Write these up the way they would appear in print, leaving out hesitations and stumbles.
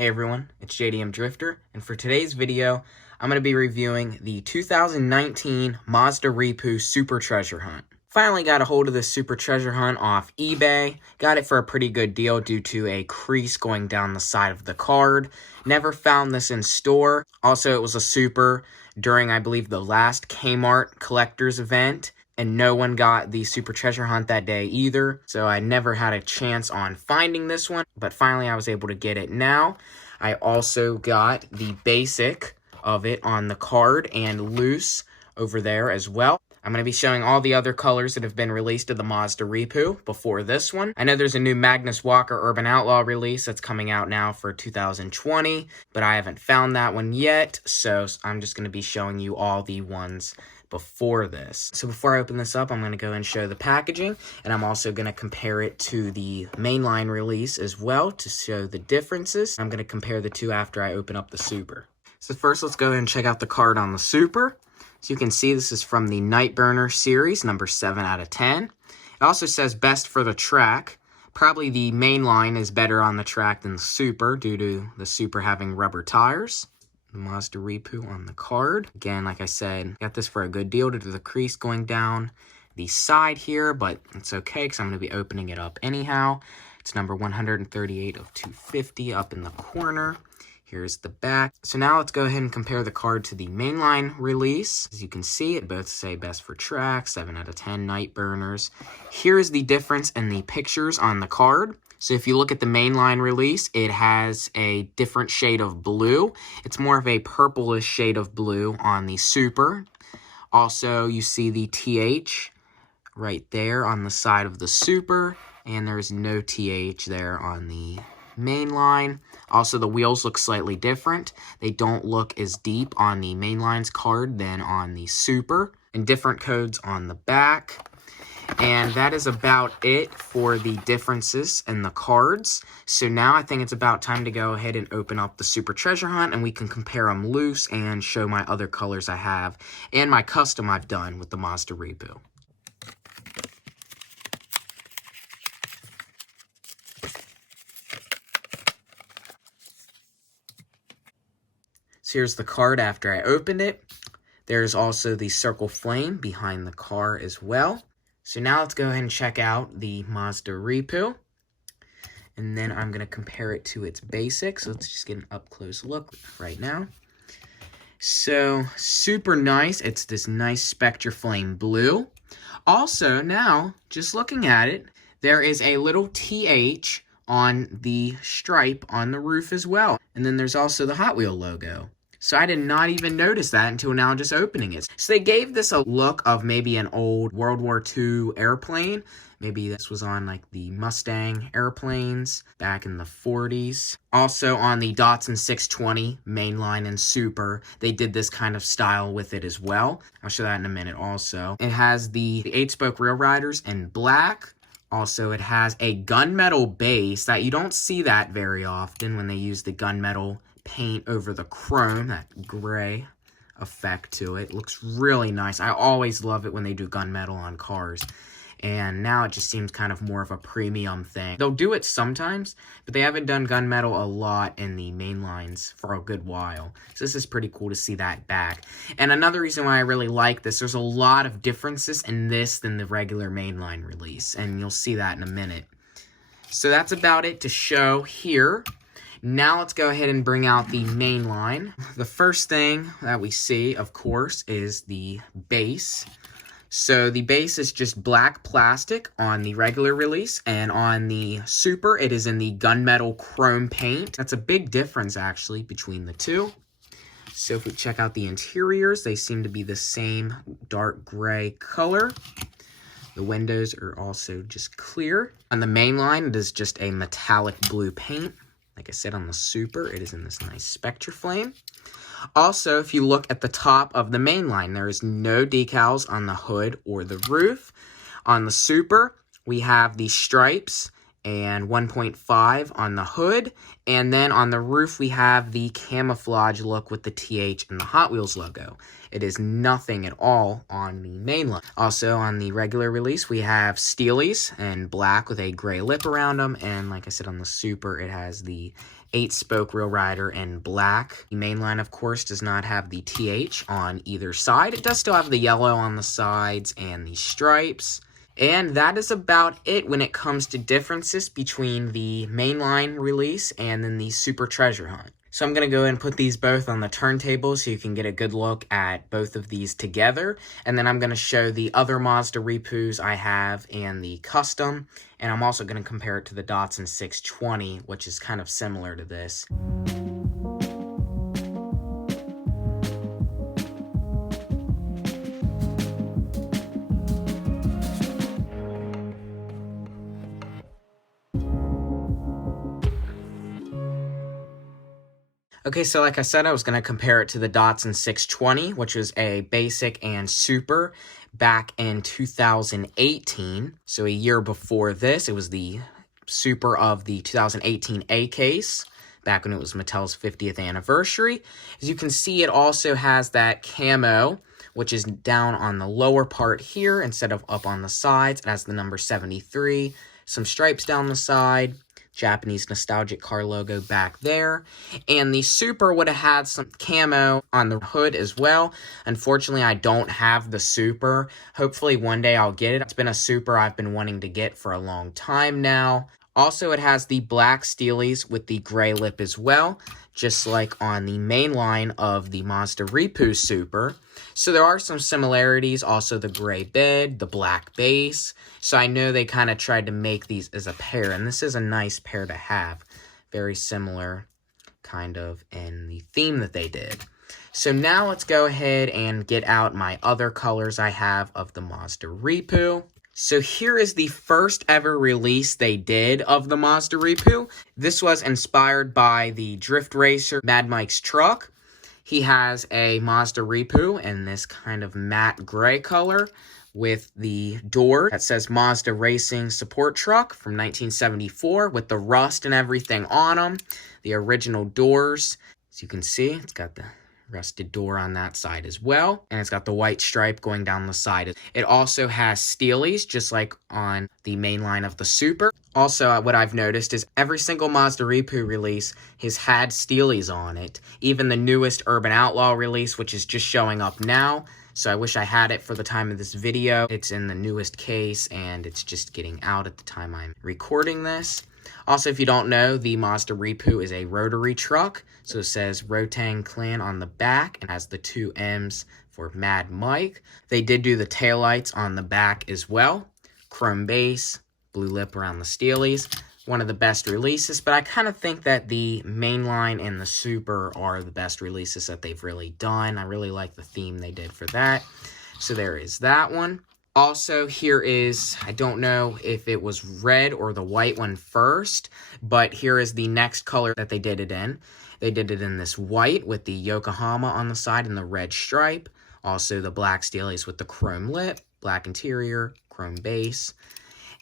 Hey everyone, it's JDM Drifter, and for today's video, I'm going to be reviewing the 2019 Mazda repu Super Treasure Hunt. Finally got a hold of this Super Treasure Hunt off eBay. Got it for a pretty good deal due to a crease going down the side of the card. Never found this in store. Also, it was a Super during, I believe, the last Kmart collector's event. And no one got the Super Treasure Hunt that day either, so I never had a chance on finding this one, but finally I was able to get it now. I also got the basic of it on the card and loose over there as well. I'm going to be showing all the other colors that have been released of the Mazda repu before this one. I know there's a new Magnus Walker Urban Outlaw release that's coming out now for 2020, but I haven't found that one yet, so I'm just going to be showing you all the ones before this. So before I open this up, I'm going to go and show the packaging, and I'm also going to compare it to the Mainline release as well to show the differences. I'm going to compare the two after I open up the Super. So first, let's go ahead and check out the card on the Super. So you can see this is from the Nightburner series, number 7 out of 10. It also says best for the track. Probably the Mainline is better on the track than the Super due to the Super having rubber tires. The Mazda repu on the card. Again, like I said, got this for a good deal due to the crease going down the side here, but it's okay because I'm going to be opening it up anyhow. It's number 138 of 250 up in the corner. Here's the back. So now let's go ahead and compare the card to the Mainline release. As you can see, it both say best for track, 7 out of 10 night burners. Here's the difference in the pictures on the card. So if you look at the Mainline release, it has a different shade of blue. It's more of a purplish shade of blue on the Super. Also, you see the TH right there on the side of the Super, and there's no TH there on the Mainline. Also, the wheels look slightly different. They don't look as deep on the Mainline's card than on the Super, and different codes on the back. And that is about it for the differences in the cards. So now I think it's about time to go ahead and open up the Super Treasure Hunt, and we can compare them loose and show my other colors I have and my custom I've done with the Mazda repu. So here's the card after I opened it. There's also the circle flame behind the car as well. So now let's go ahead and check out the Mazda repu. And then I'm going to compare it to its basics. So let's just get an up-close look right now. So super nice. It's this nice Spectre Flame blue. Also now, just looking at it, there is a little TH on the stripe on the roof as well. And then there's also the Hot Wheel logo. So I did not even notice that until now just opening it. So they gave this a look of maybe an old World War II airplane. Maybe this was on like the Mustang airplanes back in the 40s. Also on the Datsun 620 Mainline and Super, they did this kind of style with it as well. I'll show that in a minute also. It has the 8-spoke Rail Riders in black. Also, it has a gunmetal base that you don't see that very often when they use the gunmetal paint over the chrome, that gray effect to it. Looks really nice. I always love it when they do gunmetal on cars. And now it just seems kind of more of a premium thing. They'll do it sometimes, but they haven't done gunmetal a lot in the Mainlines for a good while. So this is pretty cool to see that back. And another reason why I really like this, there's a lot of differences in this than the regular Mainline release. And you'll see that in a minute. So that's about it to show here. Now let's go ahead and bring out the Mainline. The first thing that we see, of course, is the base. So the base is just black plastic on the regular release, and on the Super, it is in the gunmetal chrome paint. That's a big difference, actually, between the two. So if we check out the interiors, they seem to be the same dark gray color. The windows are also just clear. On the Mainline, it is just a metallic blue paint. Like I said, on the Super, it is in this nice Spectre Flame. Also, if you look at the top of the Mainline, there is no decals on the hood or the roof. On the Super, we have the stripes and 1.5 on the hood. And then on the roof, we have the camouflage look with the TH and the Hot Wheels logo. It is nothing at all on the Mainline. Also, on the regular release, we have Steelies in black with a gray lip around them. And like I said, on the Super, it has the 8-spoke Real Rider in black. The Mainline, of course, does not have the TH on either side. It does still have the yellow on the sides and the stripes. And that is about it when it comes to differences between the Mainline release and then the Super Treasure Hunt. So I'm going to go ahead and put these both on the turntable so you can get a good look at both of these together. And then I'm going to show the other Mazda repus I have and the custom. And I'm also going to compare it to the Datsun 620, which is kind of similar to this. Okay, so like I said, I was going to compare it to the Datsun 620, which was a basic and super back in 2018. So a year before this, it was the super of the 2018 A case, back when it was Mattel's 50th anniversary. As you can see, it also has that camo, which is down on the lower part here instead of up on the sides. It has the number 73, some stripes down the side, Japanese nostalgic car logo back there. And the Super would have had some camo on the hood as well. Unfortunately, I don't have the Super. Hopefully one day I'll get it. It's been a Super I've been wanting to get for a long time now. Also, it has the black steelies with the gray lip as well, just like on the main line of the Mazda Repu Super. So there are some similarities, also the gray bed, the black base. So I know they kind of tried to make these as a pair, and this is a nice pair to have. Very similar kind of in the theme that they did. So now let's go ahead and get out my other colors I have of the Mazda Repu. So here is the first ever release they did of the Mazda Repu. This was inspired by the drift racer Mad Mike's truck. He has a Mazda Repu in this kind of matte gray color with the door that says Mazda Racing Support Truck from 1974 with the rust and everything on them. The original doors, as you can see, it's got the rusted door on that side as well, and it's got the white stripe going down the side. It also has steelies, just like on the main line of the Super. Also, what I've noticed is every single Mazda Repu release has had steelies on it. Even the newest Urban Outlaw release, which is just showing up now. So I wish I had it for the time of this video. It's in the newest case, and it's just getting out at the time I'm recording this. Also, if you don't know, the Mazda Repu is a rotary truck. So it says Rotang Clan on the back and has the 2 M's for Mad Mike. They did do the taillights on the back as well. Chrome base, blue lip around the steelies. One of the best releases, but I kind of think that the Mainline and the Super are the best releases that they've really done. I really like the theme they did for that. So there is that one. Also, here is, I don't know if it was red or the white one first, but here is the next color that they did it in. They did it in this white with the Yokohama on the side and the red stripe. Also, the black steelies with the chrome lip, black interior, chrome base.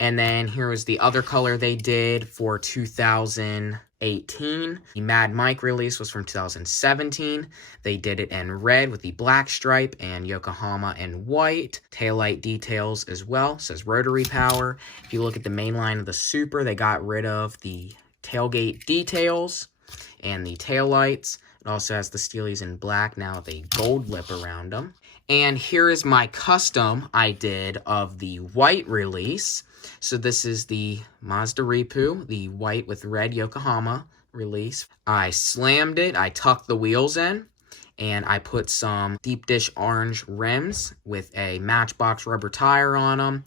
And then here was the other color they did for 2018. The Mad Mike release was from 2017. They did it in red with the black stripe and Yokohama in white. Taillight details as well. It says rotary power. If you look at the main line of the Super, they got rid of the tailgate details and the taillights. It also has the steelies in black now with a gold lip around them. And here is my custom I did of the white release. So this is the Mazda Repu, the white with red Yokohama release. I slammed it, I tucked the wheels in, and I put some deep dish orange rims with a Matchbox rubber tire on them,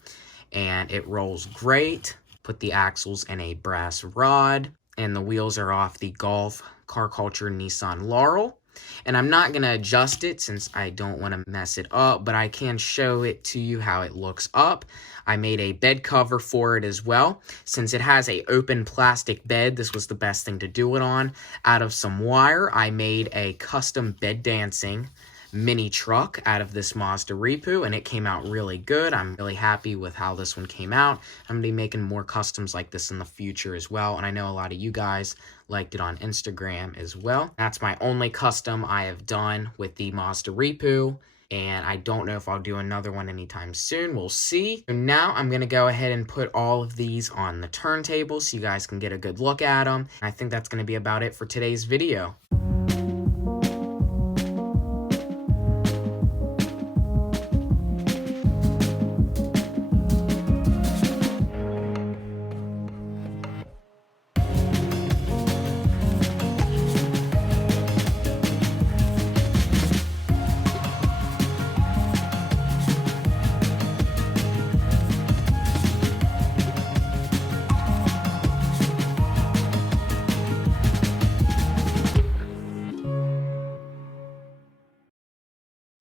and it rolls great. Put the axles in a brass rod, and the wheels are off the Golf Car Culture Nissan Laurel. And I'm not going to adjust it since I don't want to mess it up, but I can show it to you how it looks up. I made a bed cover for it as well. Since it has a open plastic bed, this was the best thing to do it on. Out of some wire, I made a custom bed dancing mini truck out of this Mazda Repu, and it came out really good. I'm really happy with how this one came out. I'm going to be making more customs like this in the future as well, and I know a lot of you guys liked it on Instagram as well. That's my only custom I have done with the Mazda Repu. and I don't know if I'll do another one anytime soon. We'll see. So now I'm going to go ahead and put all of these on the turntable so you guys can get a good look at them. I think that's going to be about it for today's video.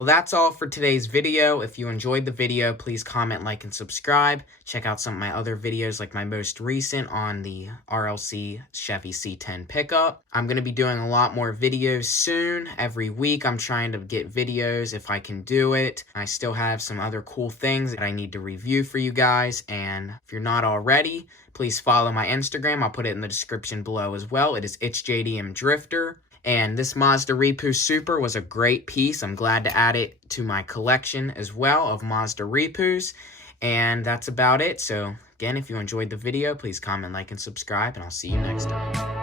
Well, that's all for today's video. If you enjoyed the video, please comment, like, and subscribe. Check out some of my other videos, like my most recent on the RLC Chevy C10 pickup. I'm going to be doing a lot more videos soon. Every week, I'm trying to get videos if I can do it. I still have some other cool things that I need to review for you guys. And if you're not already, please follow my Instagram. I'll put it in the description below as well. It is JDM Drifter. And this Mazda Repu Super was a great piece. I'm glad to add it to my collection as well of Mazda Repus. And that's about it. So again, if you enjoyed the video, please comment, like, and subscribe, and I'll see you next time.